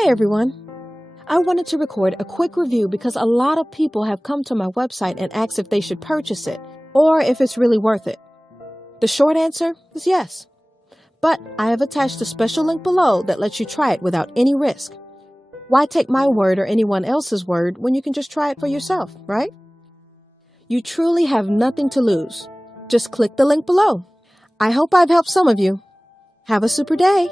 Hey everyone! I wanted to record a quick review because a lot of people have come to my website and asked if they should purchase it or if it's really worth it. The short answer is yes. But I have attached a special link below that lets you try it without any risk. Why take my word or anyone else's word when you can just try it for yourself, right? You truly have nothing to lose. Just click the link below. I hope I've helped some of you. Have a super day!